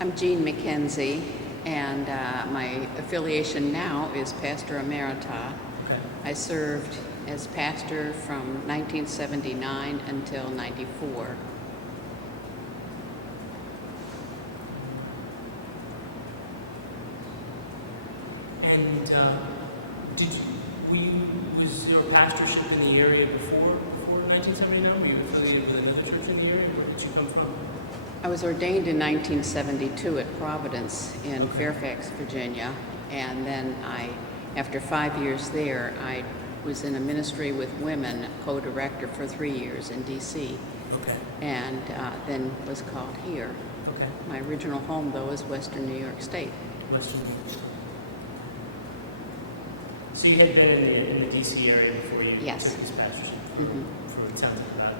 I'm Jeanne McKenzie, and my affiliation now is Pastor Emerita. Okay. I served as pastor from 1979 until 94. And was your pastorship in the area before 1979? Were you affiliated with another church in the area? Where did you come from? I was ordained in 1972 at Providence in Fairfax, Virginia, and then after 5 years there, I was in a ministry with women, co-director for 3 years in D.C. Okay. And then was called here. Okay. My original home, though, is Western New York State. Western New York. So you had been in the D.C. area before you Yes. took this pastorship for it sounds like about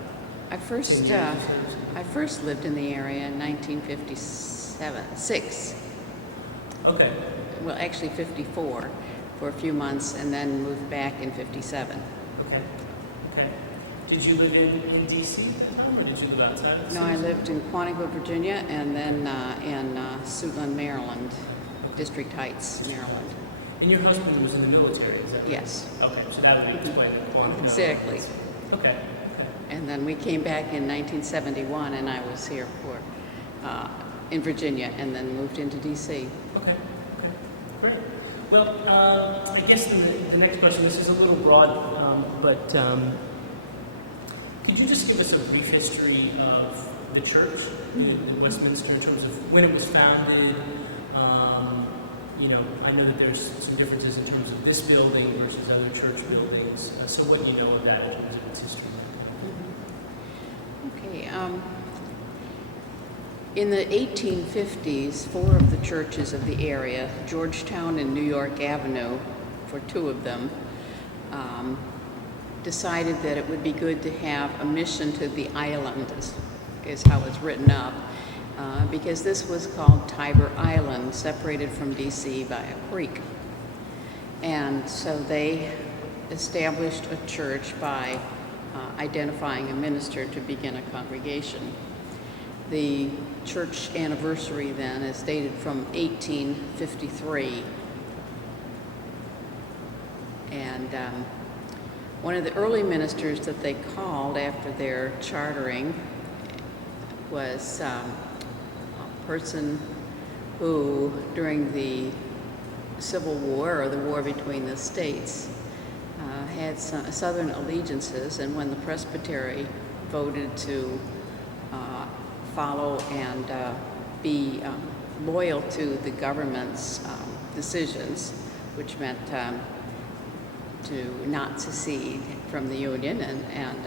I first 10 years or so? I first lived in the area in 1956. Okay. Well, actually 54 for a few months, and then moved back in 57. Okay. Okay. Did you live in D.C. at the time, or did you live outside of the No, I city? lived in Quantico, Virginia, and then in Suitland, Maryland, District Heights, Maryland. And your husband was in the military, is that right? Yes, Okay, so that would explain Quantico. exactly. Okay. Okay. And then we came back in 1971, and I was here in Virginia, and then moved into D.C. Okay. Okay. Great. Well, I guess the next question, this is a little broad, but could you just give us a brief history of the church in Westminster in terms of when it was founded? I know that there's some differences in terms of this building versus other church buildings. So what do you know of that in terms of its history? Okay. In the 1850s, 4 of the churches of the area, Georgetown and New York Avenue, for 2 of them, decided that it would be good to have a mission to the island, is how it's written up, because this was called Tiber Island, separated from D.C. by a creek. And so they established a church by identifying a minister to begin a congregation. The church anniversary then is dated from 1853. And one of the early ministers that they called after their chartering was a person who, during the Civil War, or the war between the states, had some Southern allegiances, and when the Presbyterian voted to follow and be loyal to the government's decisions, which meant to not secede from the Union and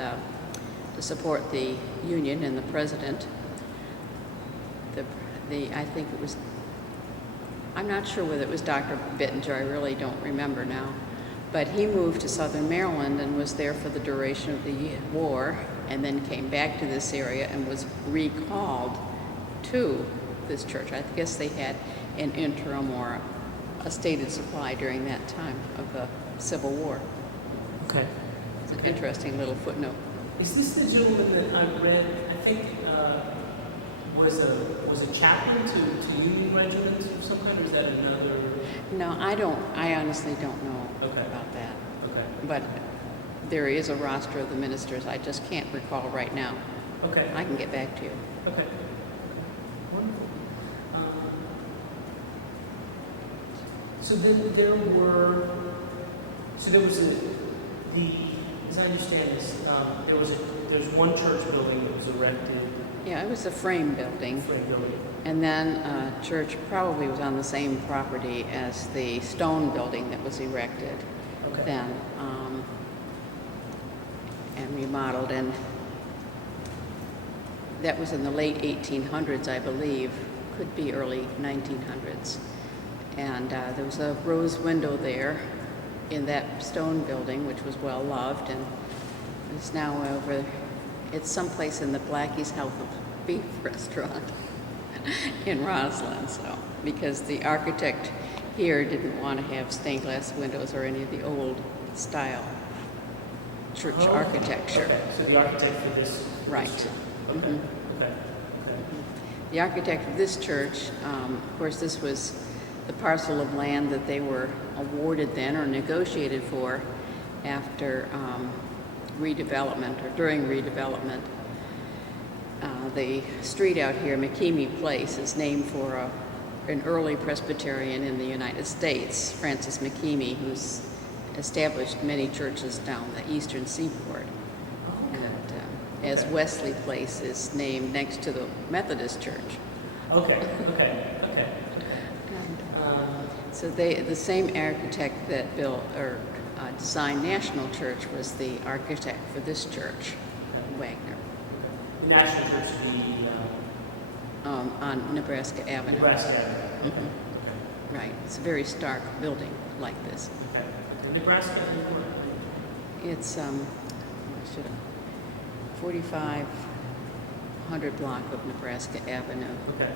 to support the Union and the President. I think it was, I'm not sure whether it was Dr. Bittinger, I really don't remember now, but he moved to Southern Maryland and was there for the duration of the war, and then came back to this area and was recalled to this church. I guess they had an interim or a stated supply during that time of the Civil War. Okay. It's an interesting little footnote. Is this the gentleman that I read, I think, was a chaplain to Union regiments of some kind, or is that another? No, I honestly don't know about that. Okay. But there is a roster of the ministers. I just can't recall right now. Okay. I can get back to you. Okay. Wonderful. So then there was as I understand this, there's one church building that was erected. Yeah, it was a frame building. And then church probably was on the same property as the stone building that was erected then and remodeled. And that was in the late 1800s, I believe. Could be early 1900s. And there was a rose window there in that stone building, which was well loved, and it's now it's someplace in the Blackie's House of Beef restaurant in Roslyn, so, because the architect here didn't want to have stained glass windows or any of the old style church architecture. Okay, so the architect for this. Right. Okay. Mm-hmm. Okay. Okay. The architect of this church, of course, this was the parcel of land that they were awarded then or negotiated for after redevelopment or during redevelopment. The street out here, McKenzie Place, is named for an early Presbyterian in the United States, Francis McKenzie, who's established many churches down the eastern seaboard. And as Wesley Place is named next to the Methodist Church. Okay. And, so the same architect that built or designed National Church was the architect for this church, Wagner. The National Church, On Nebraska Avenue. Nebraska Avenue. Okay. Right. It's a very stark building like this. Okay. Nebraska Avenue. It's 4500 block of Nebraska Avenue. Okay.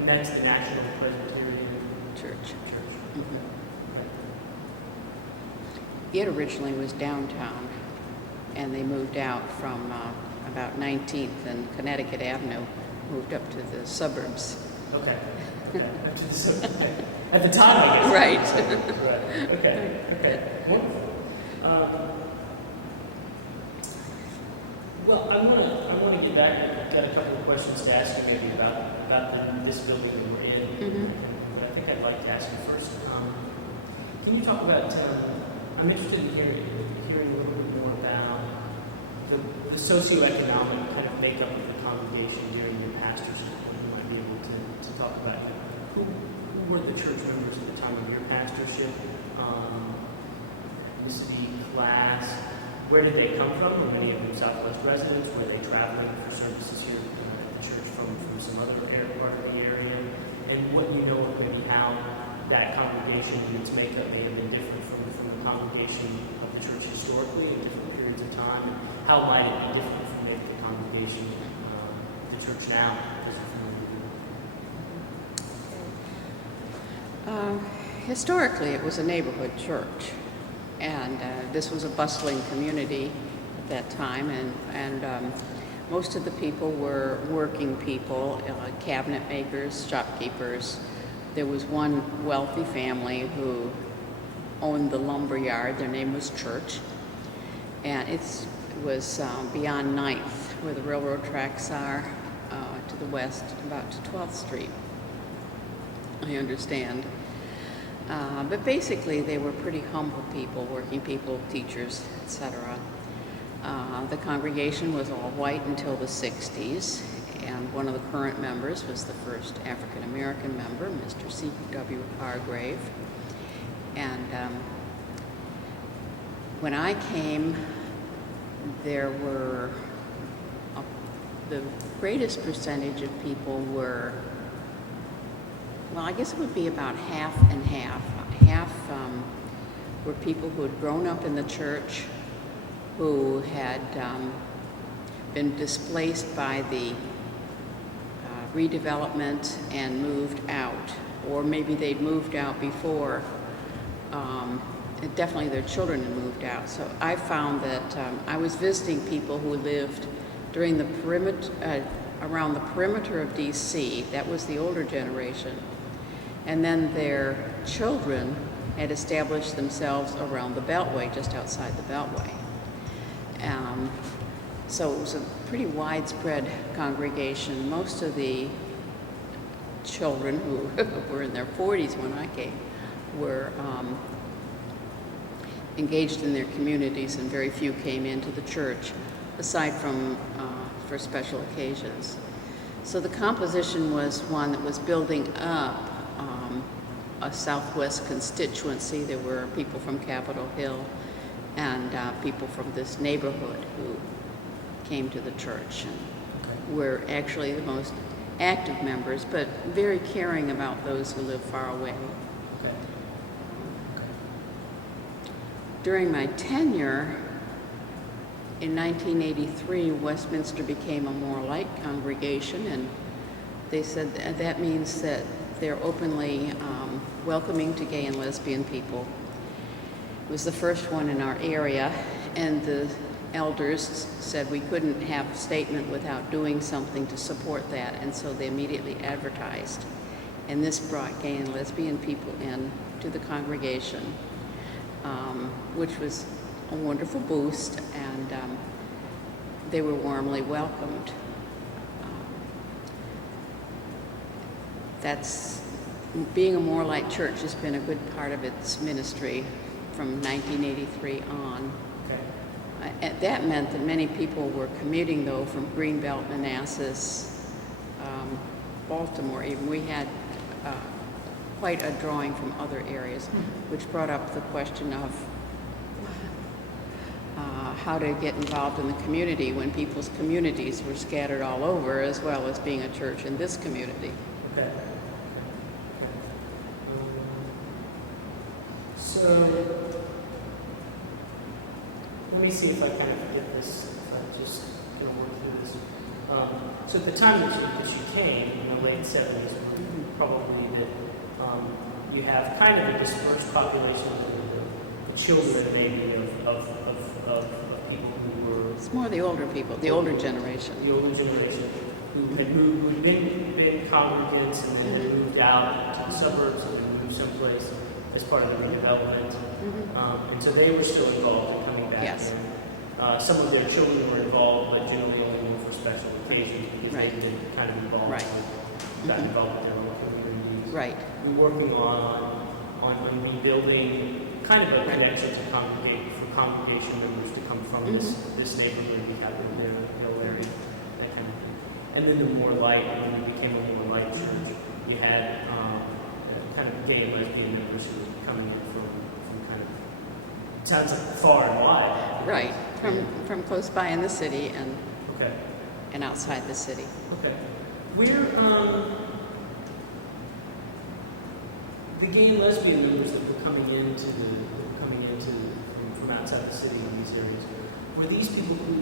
And that's the National Presbyterian Church. Mm-hmm. It originally was downtown, and they moved out from about 19th and Connecticut Avenue, moved up to the suburbs. Okay. At the time, I guess. Right. Okay. Wonderful. Well, I want to get back. I've got a couple of questions to ask you maybe about this building that we're in. Mm-hmm. But I think I'd like to ask you first. Can you talk about? I'm interested in hearing a little bit more about the socioeconomic kind of makeup of the congregation during your pastorship. You might be able to talk about who were the church members at the time of your pastorship, ethnicity, class, where did they come from? Were many of them Southwest residents? Were they traveling for services here at the church from some other part of the area? And what you know of maybe how that congregation and its makeup may have been different from the congregation of the church historically at different periods of time, and how might it be different from maybe the congregation, the church now, as a Historically, it was a neighborhood church, and this was a bustling community at that time, and most of the people were working people, cabinet makers, shopkeepers. There was one wealthy family who owned the lumber yard. Their name was Church, and it was beyond 9th, where the railroad tracks are, to the west, about to 12th Street, I understand. But basically, they were pretty humble people, working people, teachers, etc. The congregation was all white until the 60s, and one of the current members was the first African-American member, Mr. C.W. Hargrave. And when I came, there were the greatest percentage of people were, well, I guess it would be about half and half. Half were people who had grown up in the church, who had been displaced by the redevelopment and moved out, or maybe they'd moved out before. Definitely their children had moved out. So I found that I was visiting people who lived during the perimeter, around the perimeter of D.C. That was the older generation. And then their children had established themselves around the Beltway, just outside the Beltway. So it was a pretty widespread congregation. Most of the children who were in their 40s when I came were engaged in their communities, and very few came into the church, aside from for special occasions. So the composition was one that was building up a Southwest constituency. There were people from Capitol Hill and people from this neighborhood who came to the church and were actually the most active members, but very caring about those who live far away. Okay. During my tenure, in 1983, Westminster became a more light congregation, and they said that means that they're openly welcoming to gay and lesbian people. It was the first one in our area, and the elders said we couldn't have a statement without doing something to support that, and so they immediately advertised. And this brought gay and lesbian people in to the congregation, which was a wonderful boost, and they were warmly welcomed. Being a More Light Church has been a good part of its ministry from 1983 on. Okay. That meant that many people were commuting, though, from Greenbelt, Manassas, Baltimore even. We had quite a drawing from other areas, which brought up the question of how to get involved in the community when people's communities were scattered all over, as well as being a church in this community. Okay. So let me see if I kind of get this. If I just kind of work through this. So at the time that you came in the late 70s, probably that you have kind of a dispersed population of the children maybe of people who were. It's more the older people, the older generation. The older generation who had moved, who'd been congregants and then had moved out to the suburbs and then moved someplace as part of the redevelopment. And so they were still involved in coming back Yes. in. Some of their children were involved, but generally only for special occasions because Right. they didn't kind of involved Right. got involved with their local communities. Right. We're working on rebuilding kind of a connection to congregation members to come from this neighborhood we have in the Hill area, that kind of thing. And then the More Light, when we became a More Light church, you had kind of gay and lesbian members who were coming in from kind of, sounds like far and wide. Right, from close by in the city and Okay. and outside the city. Okay. We're the gay and lesbian members that were coming into from outside the city in these areas. Were these people who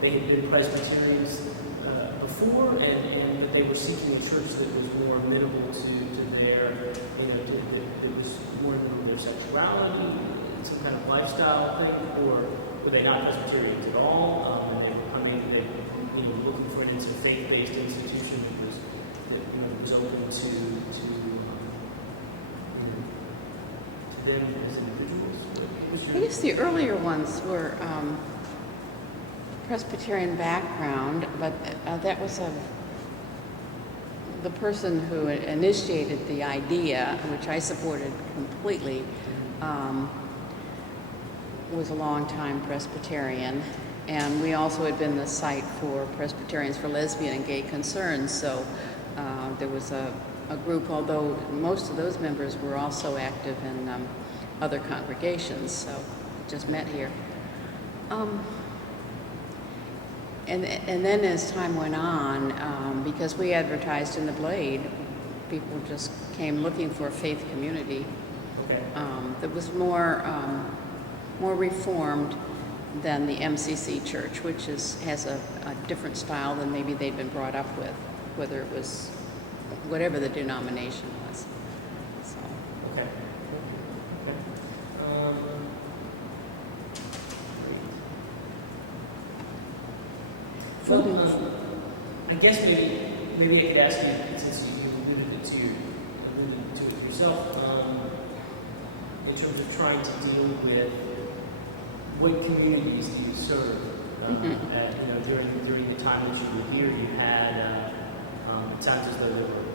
they had been Presbyterians before, and but they were seeking a church that was more amenable to their, that was more amenable to their sexuality, some kind of lifestyle thing, or were they not Presbyterians at all? And they were coming, they were looking for a faith-based institution that was open to them as individuals. I guess the earlier ones were Presbyterian background, but that was the person who initiated the idea, which I supported completely, was a long-time Presbyterian, and we also had been the site for Presbyterians for Lesbian and Gay Concerns, so there was a group, although most of those members were also active in other congregations, so just met here. And then as time went on, because we advertised in the Blade, people just came looking for a faith community that was more reformed than the MCC Church, which has a different style than maybe they'd been brought up with, whether it was whatever the denomination was. So. Okay. Well, I guess maybe I could ask you, since you alluded to it yourself, in terms of trying to deal with what communities do you serve? During the time that you were here, you had it sounds as though they were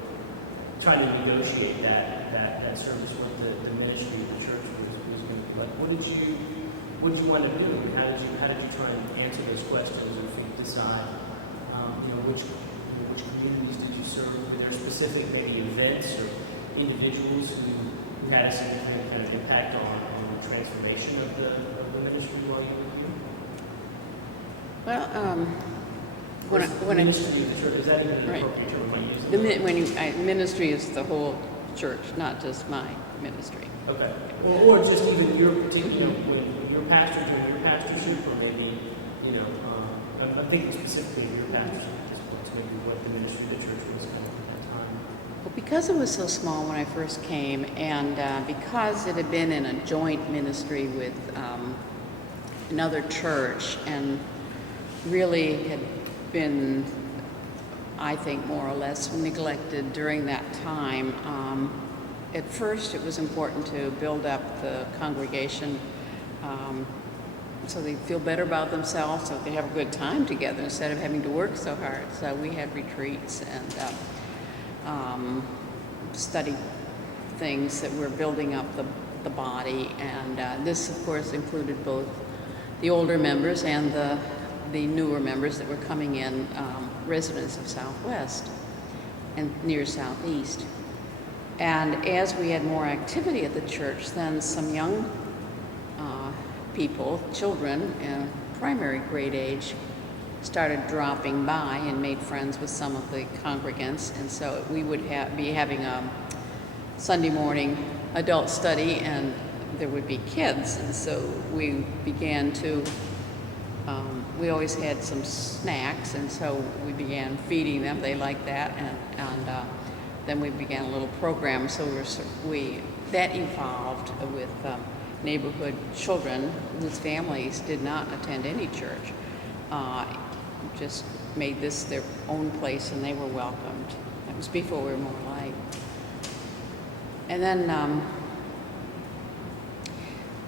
trying to negotiate that service, what the ministry of the church was going to be like. What did you want to do? How did you try and answer those questions, or decide which communities did you serve? Were there specific maybe events or individuals who had a significant kind of impact on the transformation of the ministry while you were here? Well, ministry of the church, is that even an appropriate term when you use it? Ministry is the whole church, not just my ministry. Okay. Or just even your particular, when your pastor during your pastorship, or maybe, I'm thinking specifically of your pastorship, maybe what the ministry of the church was at that time. Well, because it was so small when I first came, and because it had been in a joint ministry with another church and really had been, I think, more or less neglected during that time. At first, it was important to build up the congregation so they feel better about themselves, so they have a good time together instead of having to work so hard. So we had retreats and study things that were building up the body. And this, of course, included both the older members and the newer members that were coming in, residents of Southwest and near Southeast. And as we had more activity at the church, then some young people, children in primary grade age, started dropping by and made friends with some of the congregants. And so we would be having a Sunday morning adult study, and there would be kids. And so we began to we always had some snacks, and so we began feeding them. They liked that, and then we began a little program. So that evolved with neighborhood children whose families did not attend any church. Just made this their own place, and they were welcomed. That was before we were more light. And then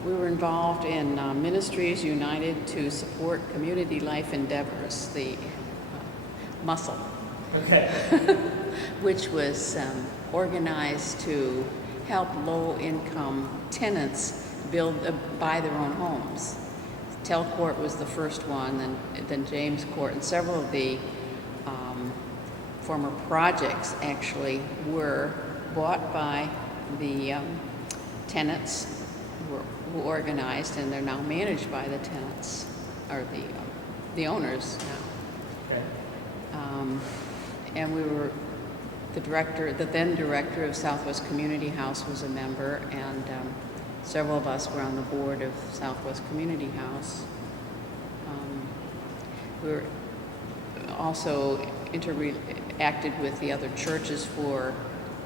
we were involved in Ministries United to Support Community Life Endeavors, the MUSCLE, Okay. which was organized to help low-income tenants buy their own homes. Tell Court was the first one, then James Court, and several of the former projects actually were bought by the tenants who organized, and they're now managed by the tenants, or the owners now. Okay. And we were the then director of Southwest Community House was a member, and several of us were on the board of Southwest Community House. We were also interacted with the other churches for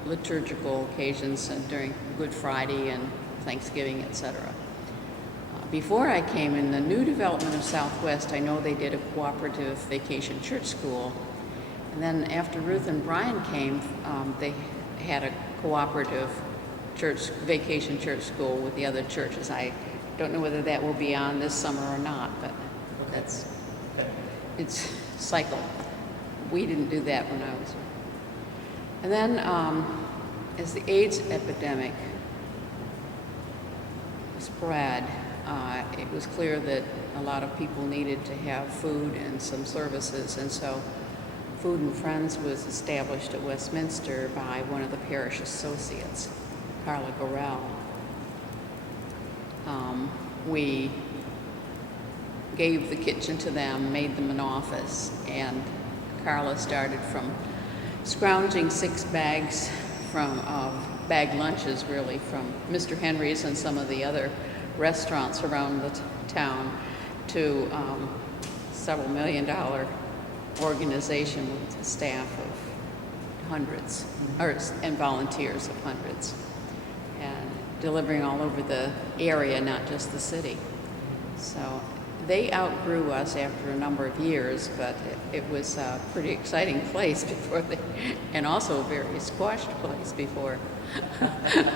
liturgical occasions and during Good Friday and Thanksgiving, etc. Before I came in the new development of Southwest, I know they did a cooperative vacation church school. And then after Ruth and Brian came, they had a cooperative vacation church school with the other churches. I don't know whether that will be on this summer or not, but it's cycle. We didn't do that when I was here. And then as the AIDS epidemic spread, it was clear that a lot of people needed to have food and some services, and so Food and Friends was established at Westminster by one of the parish associates, Carla Gorell. We gave the kitchen to them, made them an office, and Carla started from scrounging 6 bags of bag lunches, really, from Mr. Henry's and some of the other restaurants around the town to several $1 million organization with a staff of hundreds, and volunteers of hundreds, and delivering all over the area, not just the city. So they outgrew us after a number of years, but it was a pretty exciting place before and also a very squashed place before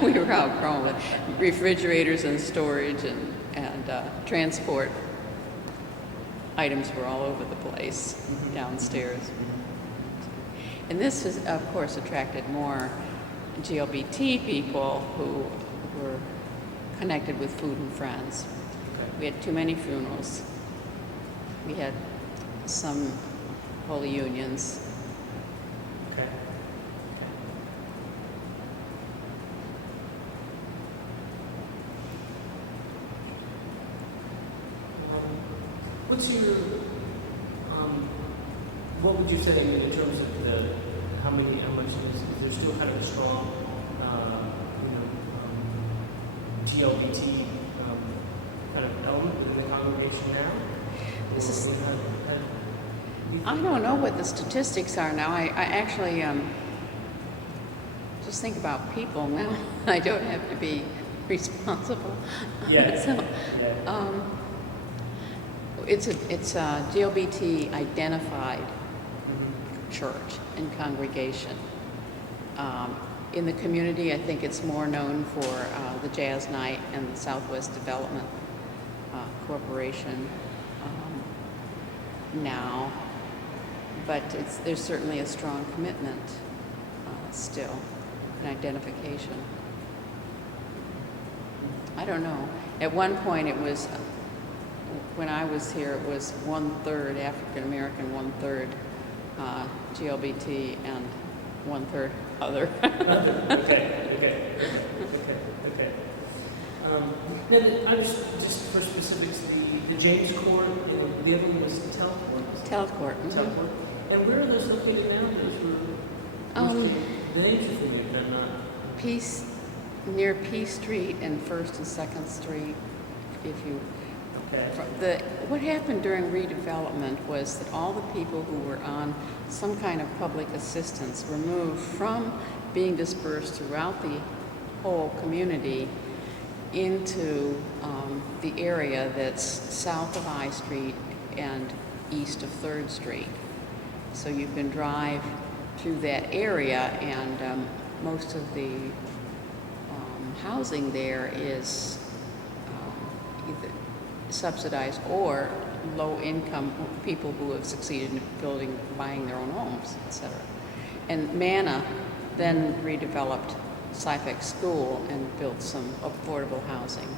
we were outgrown, with refrigerators and storage and transport. Items were all over the place downstairs. And this has, of course, attracted more GLBT people who were connected with Food and Friends. We had too many funerals. We had some Holy Unions. Okay. What's your, what would you say in terms of how much is there still kind of a strong, GLBT kind of element in the congregation now? I don't know what the statistics are now. I actually just think about people now. I don't have to be responsible. Yeah. So, It's a GLBT identified church and congregation. In the community, I think it's more known for the Jazz Night and the Southwest Development Corporation now, but there's certainly a strong commitment still, an identification. I don't know. At one point, it was, when I was here, it was 1/3 African American, 1/3 GLBT, and 1/3 other. Okay. Then I was just for specifics, the James Court, and the other one was the Tell Court. Teleport. And where are those located now? The names are familiar, but I'm not. Near P Street and 1st and 2nd Street. What happened during redevelopment was that all the people who were on some kind of public assistance were moved from being dispersed throughout the whole community into the area that's south of I Street and east of 3rd Street. So you can drive through that area, and most of the housing there is either subsidized or low-income people who have succeeded in buying their own homes, etc. And Manna then redeveloped Syphex School and built some affordable housing.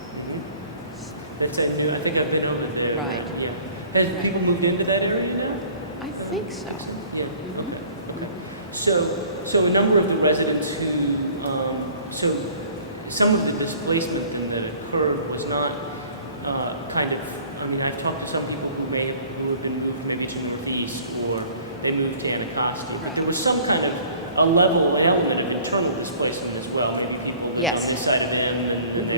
That's it. I think I've been over there. Right. Yeah. Have people moved into that area now? I think so. Yeah. Okay. So a number of the residents who, some of the displacement that occurred was not I've talked to some people who have been moved maybe to Northeast, or they moved to Anacostia. Right. There was some kind of an element of internal displacement as well. Maybe people decided to end, and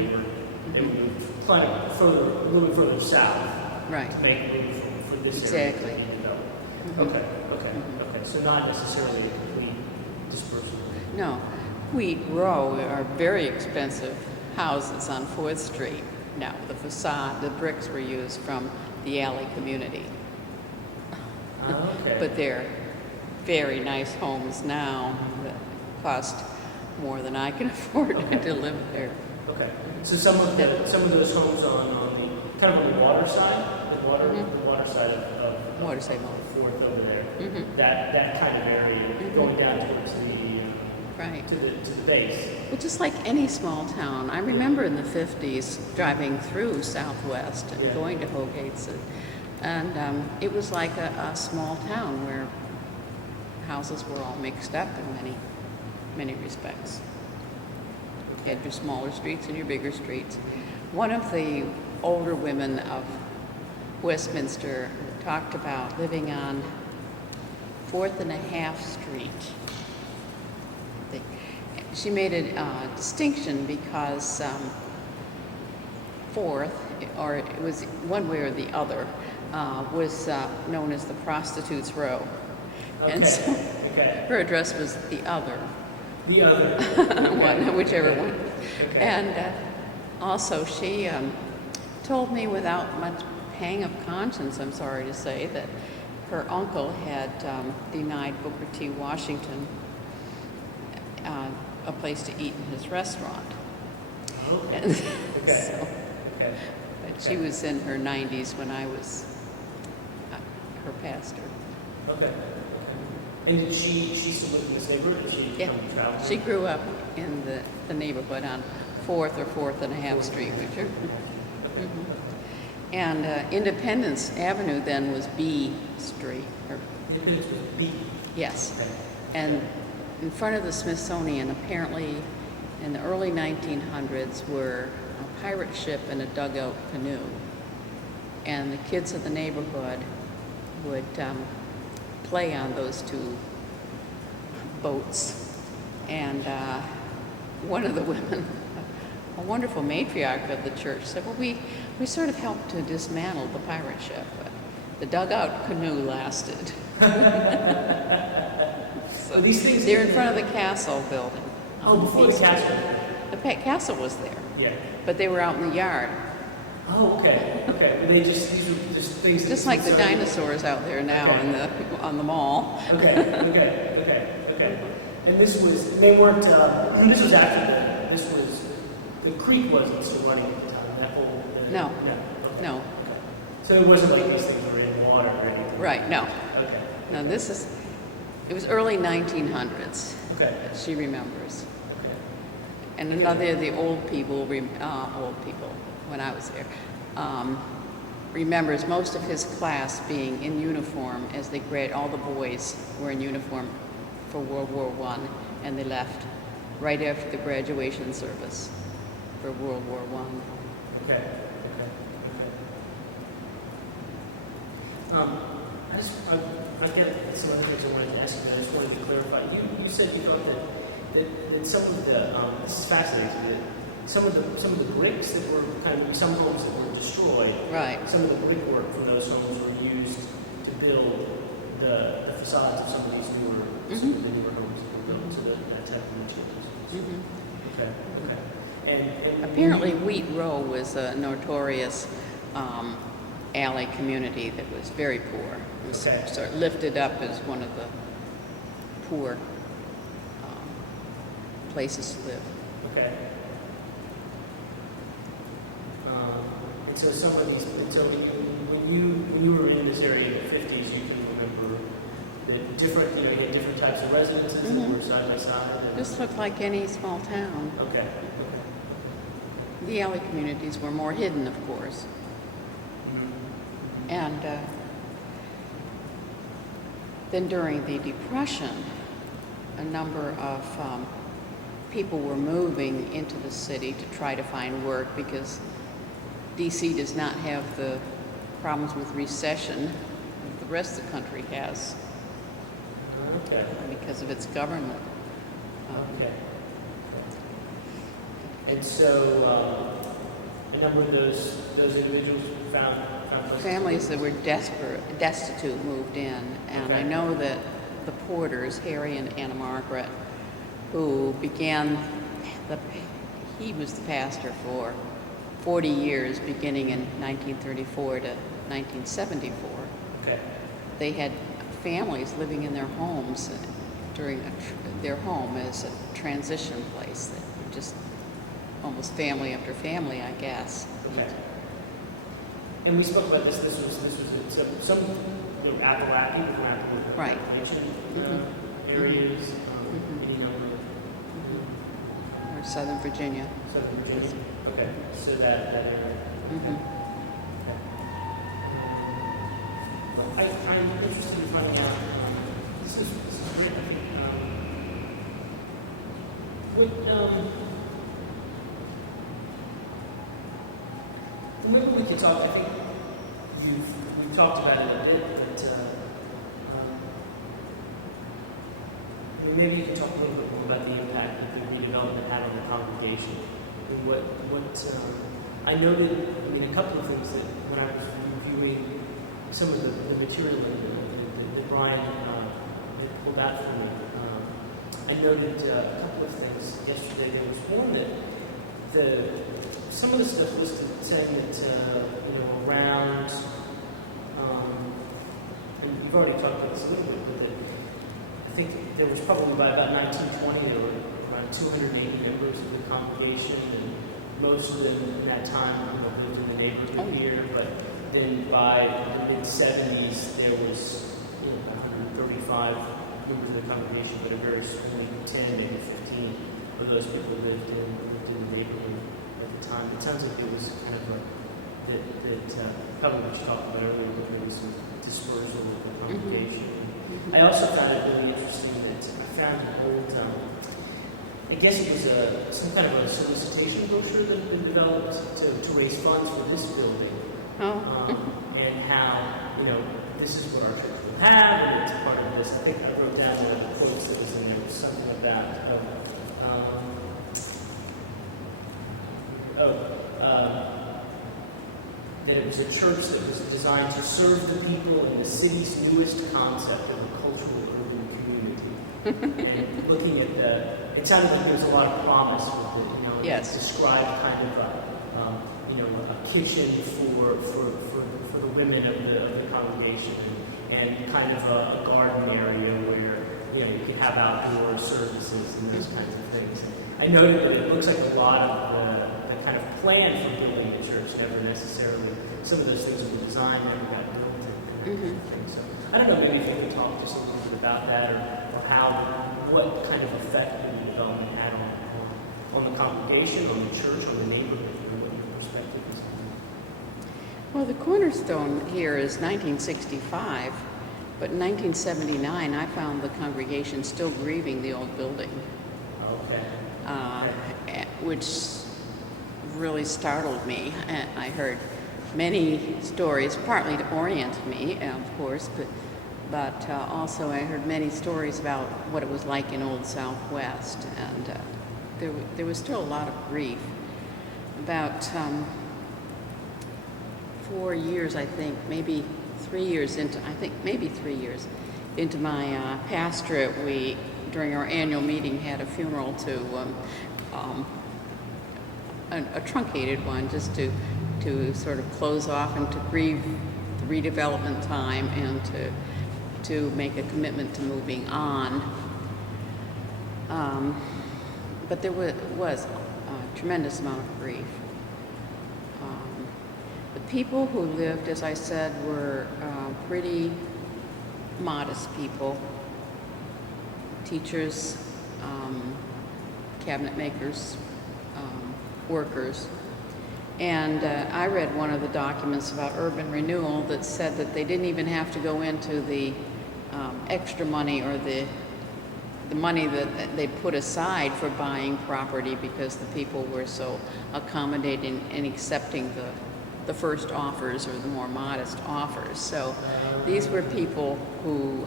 they moved a little bit further south, right, to make room for this area to be developed. Okay. So not necessarily a complete dispersal. No. Wheat Row are very expensive houses on 4th Street. Now, the facade, the bricks were used from the alley community. Okay. But they're very nice homes now that cost more than I can afford to live there. Okay. So some of those homes on the kind of on the water side, the water side of Waterside Mall. 4th over there. That kind of area going down towards the right to the base. Well, just like any small town. I remember in the 50s driving through Southwest and going to Hogate's, and it was like a small town where houses were all mixed up in many respects. You had your smaller streets and your bigger streets. One of the older women of Westminster talked about living on 4th and a half Street. She made a distinction because 4th, or it was one way or the other, was known as the prostitutes' row. Okay. And so her address was the other. The other. One, whichever one. Okay. And also she told me without much pang of conscience, I'm sorry to say, that her uncle had denied Booker T. Washington a place to eat in his restaurant. Okay. And so, but she was in her 90s when I was her pastor. Okay. And did she still live in this neighborhood? Did she come to travel? She grew up in the neighborhood on 4th or 4th and a half Street, which are. And Independence Avenue then was B Street. Independence was B? Yes. Okay. And in front of the Smithsonian, apparently in the early 1900s, were a pirate ship and a dugout canoe. And the kids of the neighborhood would play on those two boats. And one of the women, a wonderful matriarch of the church, said, well, we sort of helped to dismantle the pirate ship, but the dugout canoe lasted. So these things they're in front of the castle building. Oh, before the castle? The castle was there. Yeah. But they were out in the yard. Oh, okay. Okay. And these were just things. Just like the dinosaurs out there now on the mall. Okay. And this was, they weren't, this was after the creek wasn't still running at the time, that whole... No. Okay. No. Okay. So it wasn't like these things were in water or anything? Right, no. Okay. No, it was early 1900s. Okay. That she remembers. Okay. And another of the old people, when I was there, remembers most of his class being in uniform as they all the boys were in uniform for World War I, and they left right after the graduation service for World War I. Okay. I get some other things I wanted to ask you, but I just wanted to clarify. You said you thought that some of the this is fascinating. That some of the bricks that were kind of some homes that were destroyed. Right. Some of the brickwork from those homes were used to build the facades of some of these newer homes that were built to that type of materials. Okay. And apparently Wheat Row was a notorious alley community that was very poor. It was sort of lifted up as one of the poor places to live. Okay. And so some of these, when you were in this area in the 50s, you can remember that different, you had different types of residences that were side by side. Just looked like any small town. Okay. The alley communities were more hidden, of course. And then during the Depression, a number of people were moving into the city to try to find work because D.C. does not have the problems with recession that the rest of the country has because of its government. Okay. And so a number of those individuals found families that were destitute moved in, and I know that the Porters, Harry and Anna Margaret, who he was the pastor for 40 years, beginning in 1934 to 1974. Okay. They had families living in their homes during their home as a transition place, that were just almost family after family, I guess. Okay. And we spoke about this. This was some Appalachian, right? Areas, or Southern Virginia. Southern Virginia. Okay. So that area. Okay. I'm interested in finding out. This is great. I think. Maybe we could talk. I think we've talked about it a bit, but maybe you can talk a little bit more about the impact that the redevelopment had on the congregation. And what I noted. A couple of things that when I was reviewing some of the material that Brian pulled out for me, I noted a couple of things yesterday. There was one that some of the stuff was saying that around, and you've already talked about this a little bit, but that I think there was probably by about 1920 there were around 280 members of the congregation, and most of them in that time lived in the neighborhood here. But then by the mid-70s there was 135 members of the congregation, but a very only 10, maybe 15 of those people lived in the neighborhood at the time. It sounds like it was kind of that probably what you talked about earlier, but there was some dispersal of the congregation. I also found it really interesting that I found an old, I guess it was some kind of a solicitation brochure that had been developed to raise funds for this building. And how, this is what our church will have, and it's part of this. I think I wrote down one of the quotes that was in there, was something about, that it was a church that was designed to serve the people in the city's newest concept of a cultural urban community. And looking at it sounded like there was a lot of promise with it. Yes. Described kind of a kitchen for the women of the congregation, and kind of a garden area where you could have outdoor services and those kinds of things. I noted that it looks like a lot of the kind of plan for building a church never necessarily, some of those things were designed never got built and things. So I don't know, maybe if you could talk just a little bit about that, or what kind of effect the development had on the congregation, on the church, on the neighborhood, from what your perspective is. Well, the cornerstone here is 1965, but in 1979 I found the congregation still grieving the old building. Okay. Which really startled me. I heard many stories, partly to orient me, of course, but also I heard many stories about what it was like in Old Southwest, and there was still a lot of grief. About 4 years, I think, maybe 3 years into my pastorate, we, during our annual meeting, had a funeral to a truncated one, just to sort of close off and to grieve the redevelopment time and to make a commitment to moving on. But there was a tremendous amount of grief. The people who lived, as I said, were pretty modest people, teachers, cabinet makers, workers. And I read one of the documents about urban renewal that said that they didn't even have to go into the extra money or the money that they put aside for buying property, because the people were so accommodating and accepting the first offers or the more modest offers. So these were people who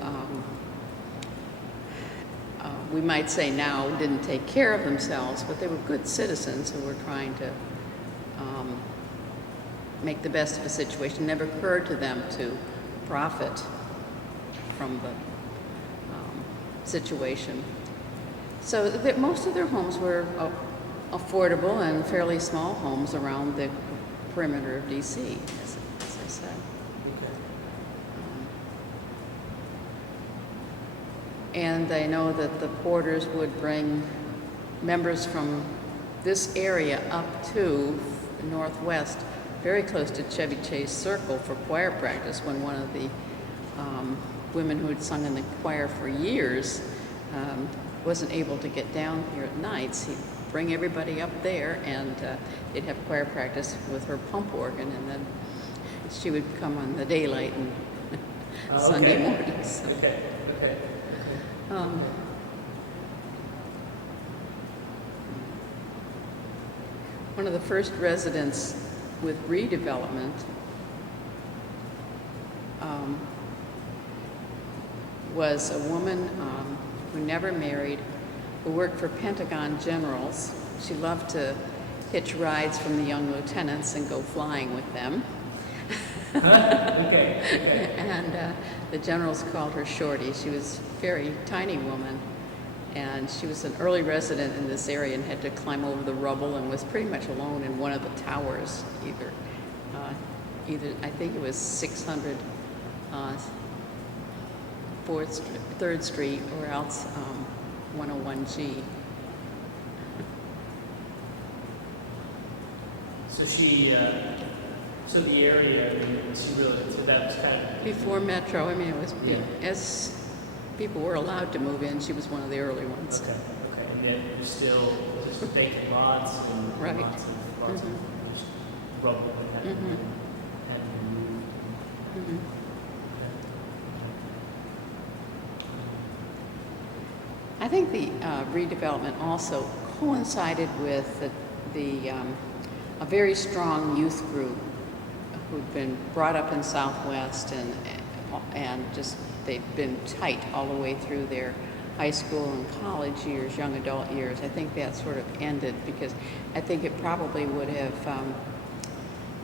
we might say now didn't take care of themselves, but they were good citizens who were trying to make the best of a situation. It never occurred to them to profit from the situation. So most of their homes were affordable and fairly small homes around the perimeter of D.C., as I said. And I know that the porters would bring members from this area up to Northwest, very close to Chevy Chase Circle, for choir practice, when one of the women who had sung in the choir for years wasn't able to get down here at nights. He'd bring everybody up there, and they'd have choir practice with her pump organ, and then she would come on the daylight and Sunday mornings. Okay. One of the first residents with redevelopment was a woman who never married, who worked for Pentagon generals. She loved to hitch rides from the young lieutenants and go flying with them. Okay. And the generals called her Shorty. She was a very tiny woman, and she was an early resident in this area and had to climb over the rubble and was pretty much alone in one of the towers, either I think it was 600 3rd Street, or else 101G. So the area, she really, so that was kind of... Before Metro, I mean, it was, as people were allowed to move in, she was one of the early ones. Okay. And then there's still just vacant lots and Right. lots of just rubble that hadn't been moved. I think the redevelopment also coincided with a very strong youth group who'd been brought up in Southwest, and just they'd been tight all the way through their high school and college years, young adult years. I think that sort of ended, because I think it probably would have,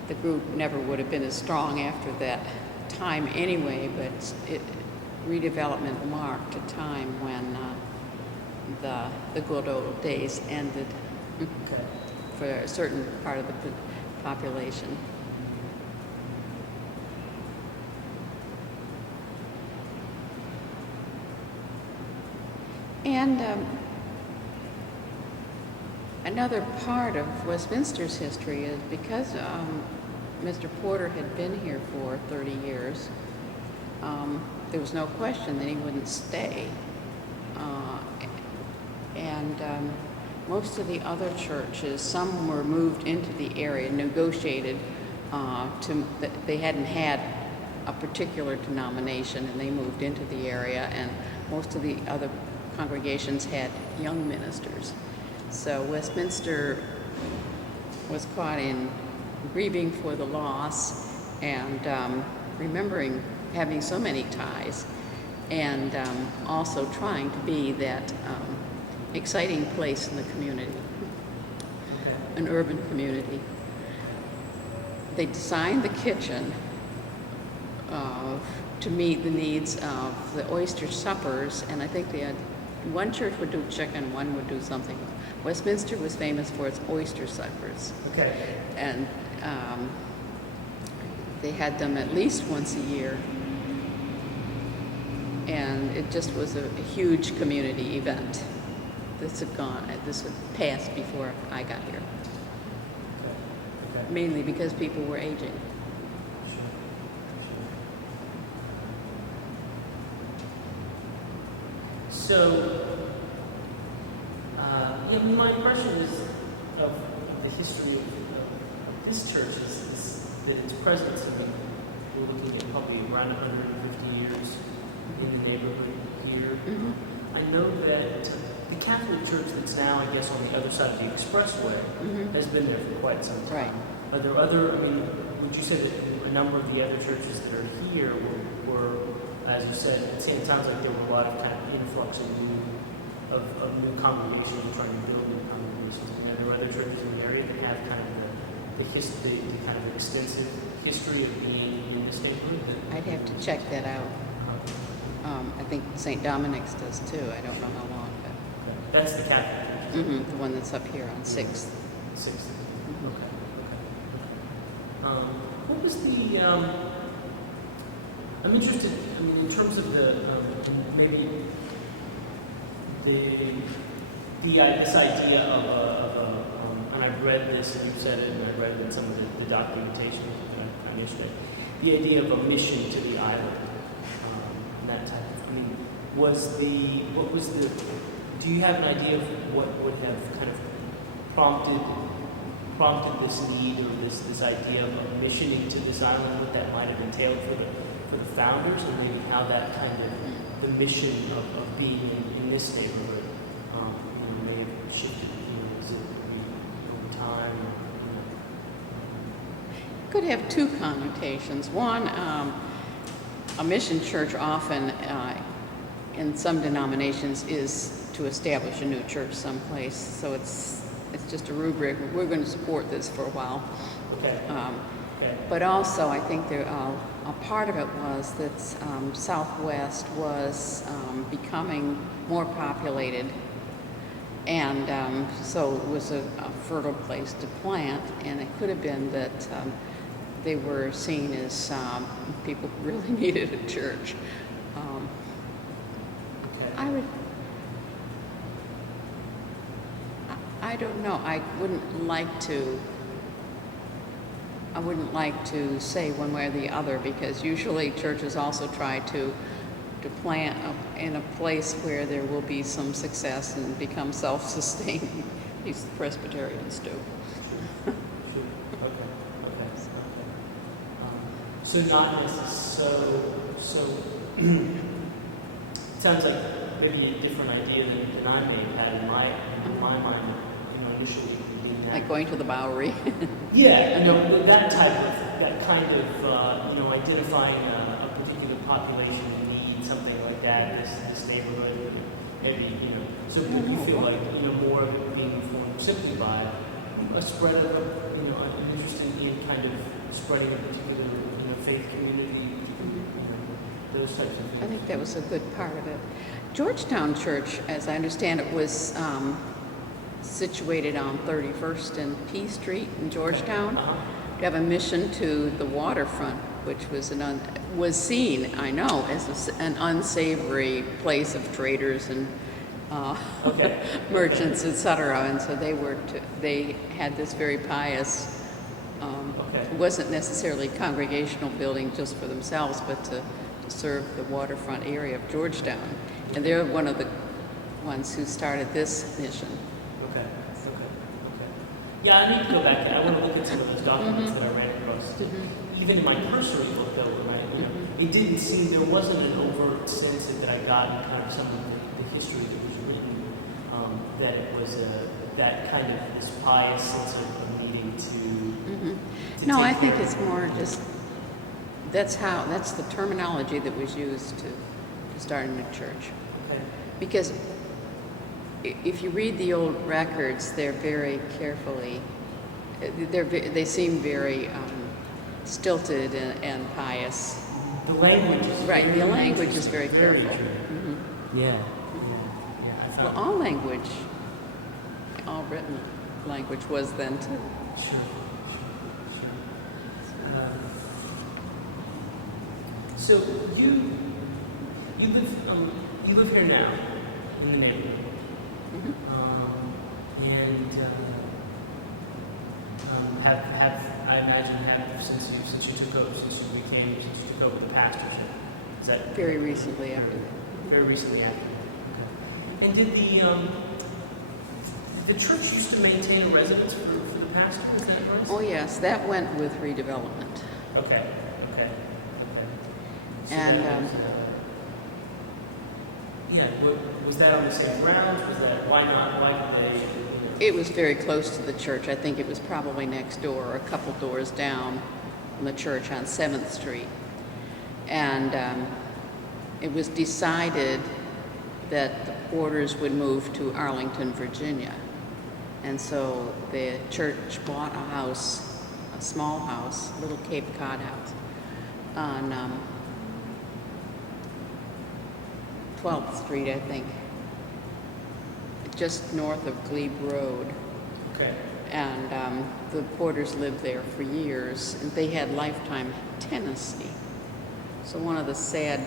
the group never would have been as strong after that time anyway, but redevelopment marked a time when the good old days ended for a certain part of the population. And another part of Westminster's history is because Mr. Porter had been here for 30 years, there was no question that he wouldn't stay. Most of the other churches, some were moved into the area, negotiated they hadn't had a particular denomination, and they moved into the area, and most of the other congregations had young ministers. So Westminster was caught in grieving for the loss and remembering having so many ties, and also trying to be that exciting place in the community, an urban community. They designed the kitchen to meet the needs of the oyster suppers, and I think they had one church would do chicken, one would do something. Westminster was famous for its oyster suppers. Okay. And they had them at least once a year. And it just was a huge community event. This had passed before I got here. Okay. Mainly because people were aging. Sure. So, my impression is of the history of this church is that its presence, we're looking at probably around 150 years in the neighborhood here. Mm-hmm. I know that the Catholic Church that's now, I guess, on the other side of the expressway Mm-hmm. has been there for quite some time. Right. Are there other, would you say that a number of the other churches that are here were as you said, it sounds like there were a lot of kind of influx of new congregations trying to build new congregations. And there are other churches in the area that have kind of the kind of extensive history of being in this neighborhood. I'd have to check that out. I think St. Dominic's does too. I don't know how long, but that's the Catholic church. the one that's up here on 6th. 6th. Mm-hmm. Okay. What was the? I'm interested. In terms of the maybe this idea of and I've read this, and you've said it, and I've read it in some of the documentation I mentioned it. The idea of a mission to the island, and that type of. Do you have an idea of what would have kind of prompted this need or this idea of missioning to this island? What that might have entailed for the founders, and maybe how that kind of the mission of being in this neighborhood may have shifted, as it over time. Could have two connotations. One, a mission church often, in some denominations, is to establish a new church someplace. So it's just a rubric. We're going to support this for a while. Okay. But also, I think a part of it was that Southwest was becoming more populated, and so it was a fertile place to plant. And it could have been that they were seen as people who really needed a church. I don't know. I wouldn't like to say one way or the other, because usually churches also try to plant in a place where there will be some success and become self-sustaining. These Presbyterians do. Sure. Okay. So not necessarily. So it sounds like maybe a different idea than I may have had in my mind. Initially being that. Like going to the Bowery. Yeah, that kind of identifying a particular population need, something like that. This neighborhood, maybe So you feel like more of it being informed simply by a spread of an interest in kind of spreading a particular faith community, those types of things. I think that was a good part of it. Georgetown Church, as I understand it, was situated on 31st and P Street in Georgetown. You have a mission to the waterfront, which was was seen, I know, as an unsavory place of traders and Okay. merchants, etc. And so they had this very pious. Okay. It wasn't necessarily a congregational building just for themselves, but to serve the waterfront area of Georgetown. And they're one of the ones who started this mission. Okay. Yeah, I need to go back. I want to look at some of those documents that I ran across. Even in my cursory look, though, it didn't seem, there wasn't an overt sense that I got in kind of some of the history that was written, that it was that kind of this pious sense of needing to No, take I think care it's of- more just, that's the terminology that was used to start a new church. Okay. Because if you read the old records, they're very carefully, they seem very stilted and pious. The language is Right, the very language is very very careful. true. Yeah. I found Well, all language, all written language was then too. Sure. So you live here now in the neighborhood, and have I imagine have since you took over the pastorship. Is that Very recently after that. very recently after? Okay. And did the church used to maintain a residence for the pastor? Is that right? Oh yes, that went with redevelopment. Okay. So And, that was, was that on the same grounds? Was that why not? Why did they? It was very close to the church. I think it was probably next door, or a couple doors down from the church on 7th Street. And it was decided that the Porters would move to Arlington, Virginia. And so the church bought a house, a small house, a little Cape Cod house, on 12th Street, I think, just north of Glebe Road. Okay. And the Porters lived there for years, and they had lifetime tenancy. So one of the sad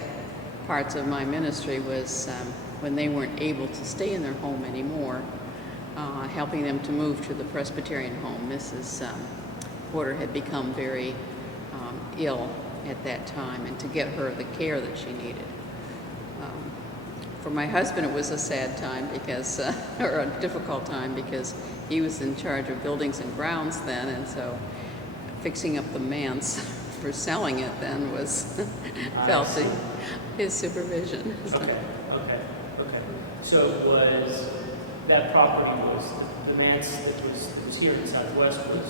parts of my ministry was when they weren't able to stay in their home anymore, helping them to move to the Presbyterian home. Mrs. Porter had become very ill at that time, and to get her the care that she needed. For my husband, it was a sad time because, or a difficult time because he was in charge of buildings and grounds then, and so fixing up the manse for selling it then was felt in his supervision. Okay. So that property was the manse that was here in Southwest was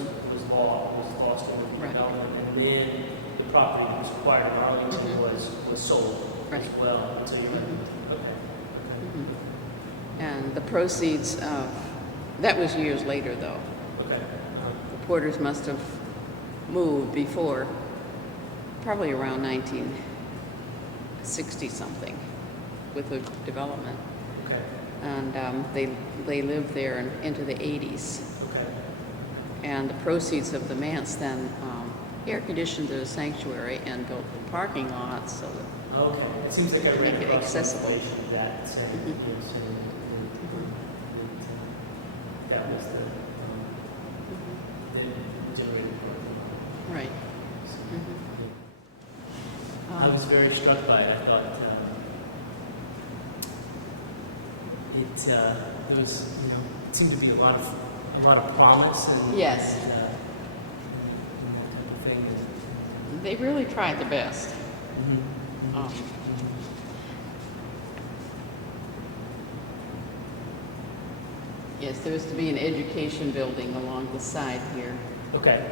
lost in the Right. development, and then the property that was acquired in Arlington was sold Right. as well. So you And the proceeds of, that was years later though. Okay. The Porters must have moved before, probably around 1960 something with the development. Okay. And they lived there into the 80s. Okay. And the proceeds of the manse then air conditioned the sanctuary and built the parking lot so that Okay. It seems like I Make ran it across accessible. information of that saying that was the generated part. right. I was very struck by it. I thought there was, it seemed to be a lot of promise and Yes. and that type of thing. They really tried their best. Yes, there was to be an education building along the side here. Okay.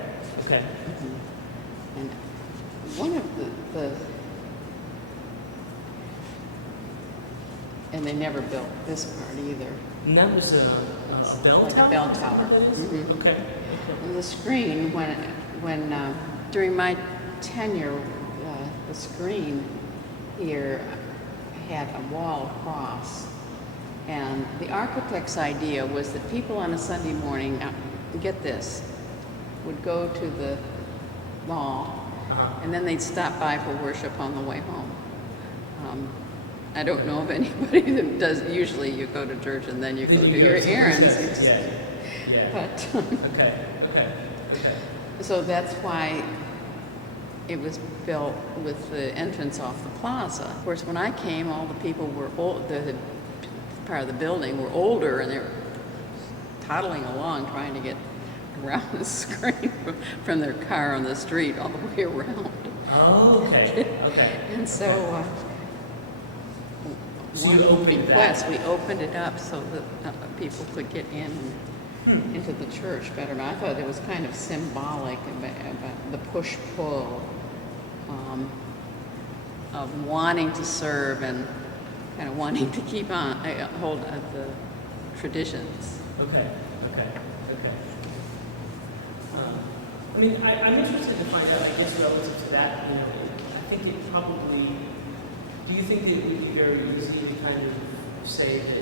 And one of the and they never built this part either. And that was a bell Like a tower? bell Is that tower. what that is? Mhm. Okay. And the screen, when during my tenure, the screen here had a wall across. And the architect's idea was that people on a Sunday morning, now get this, would go to the mall, and then they'd stop by for worship on the way home. I don't know of anybody that does. Usually you go to church and then you go do your errands. Yeah. But Okay. so that's why it was built with the entrance off the plaza. Of course, when I came, all the people were old. The part of the building were older, and they were toddling along trying to get around the screen from their car on the street all the way around. Oh, okay. And so, So you opened request, that. we opened it up so that people could get in and into the church better. But I thought it was kind of symbolic about the push-pull of wanting to serve and kind of wanting to keep on hold of the traditions. Okay. I mean, I'm interested to find out, I guess, relative to that, I think it probably, do you think it would be very easy to kind of say that,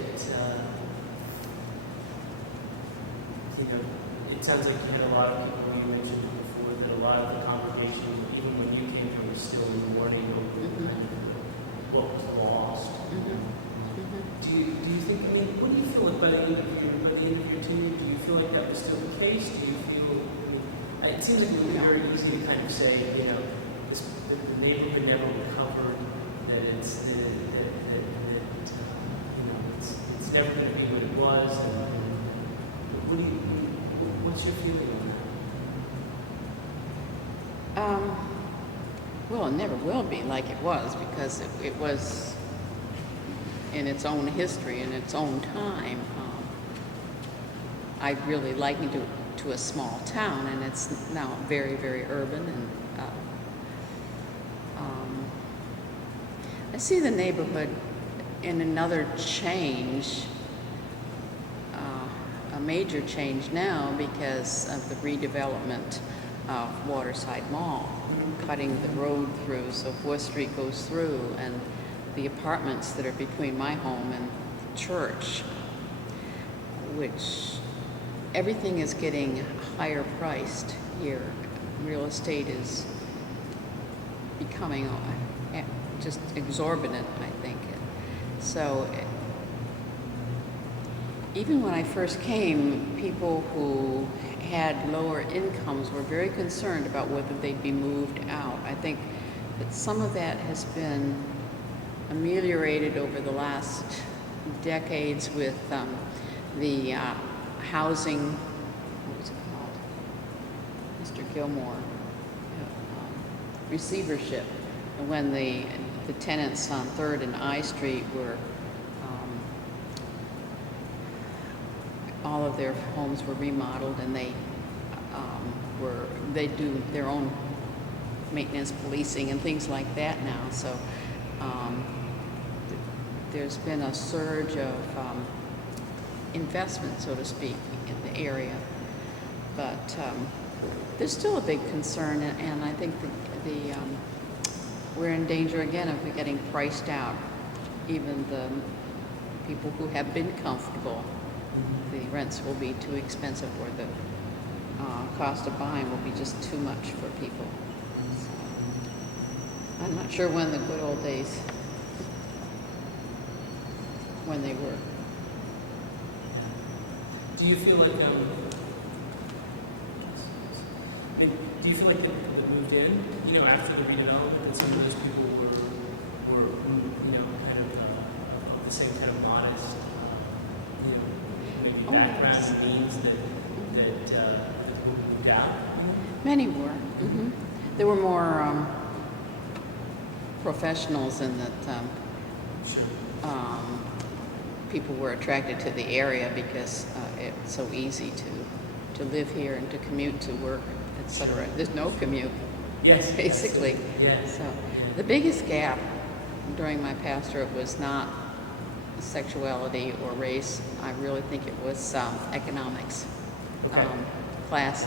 it sounds like you had a lot of people, you mentioned before, that a lot of the congregation, even when you came from, was still mourning over kind of what was lost. Do you think, I mean, what do you feel like by the end of your tenure, do you feel like that was still the case? Do you feel, it seems like it would be very easy to kind of say, the neighborhood never recovered, that it's never going to be what it was. And what's your feeling on that? Well, it never will be like it was, because it was in its own history, in its own time. I really likened it to a small town, and it's now very, very urban. And I see the neighborhood in another change, a major change now because of the redevelopment of Waterside Mall, cutting the road through so 4th Street goes through, and the apartments that are between my home and the church, which everything is getting higher priced here. Real estate is becoming just exorbitant, I think. So even when I first came, people who had lower incomes were very concerned about whether they'd be moved out. I think that some of that has been ameliorated over the last decades with the housing, what was it called? Mr. Gilmore, receivership. And when the tenants on 3rd and I Street were, all of their homes were remodeled, and they do their own maintenance, policing, and things like that now. So there's been a surge of investment, so to speak, in the area. But there's still a big concern, and I think we're in danger again of getting priced out. Even the people who have been comfortable, the rents will be too expensive, or the cost of buying will be just too much for people. So, I'm not sure when the good old days, when they were. Do you feel like that moved in, after the redevelopment, that some of those people were kind of the same kind of modest, maybe background and means that moved out? Many were. There were more professionals in that Sure. people were attracted to the area because it's so easy to live here and to commute to work, etc. There's no commute. Yes. Basically. Yes. So the biggest gap during my pastorate was not sexuality or race. I really think it was economics, Okay. class,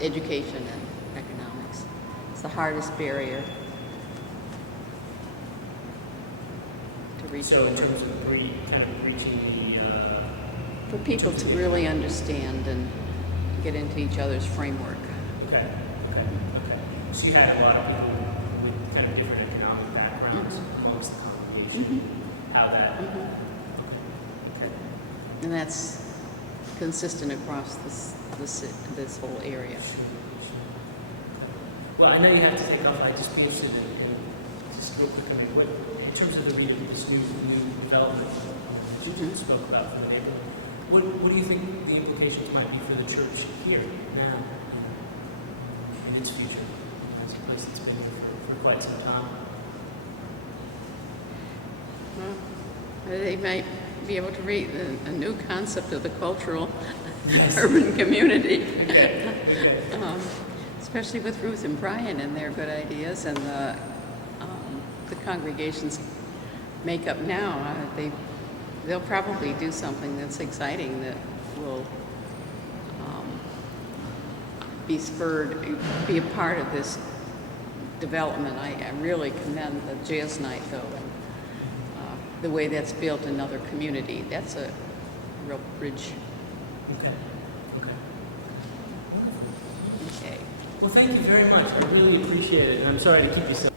education and economics. It's the hardest barrier to reach So in over. terms of kind of reaching the For people to really understand and get into each other's framework. Okay. So you had a lot of people with kind of different economic backgrounds amongst the congregation. envision how that. Okay. And that's consistent across this whole area. Well, I know you have to take off. I'd just be interested in just real quick. I mean, what in terms of the reading of this new development that you spoke about for the neighborhood, what do you think the implications might be for the church here now in its future? It's a place that's been here for quite some time. Well, they might be able to read a new concept of the cultural urban community. Okay. Especially with Ruth and Brian and their good ideas and the congregation's makeup now. They'll probably do something that's exciting that will be a part of this development. I really commend the jazz night, though, and the way that's built another community. That's a real bridge. Okay. Okay. Well, thank you very much. I really appreciate it, and I'm sorry to keep you so.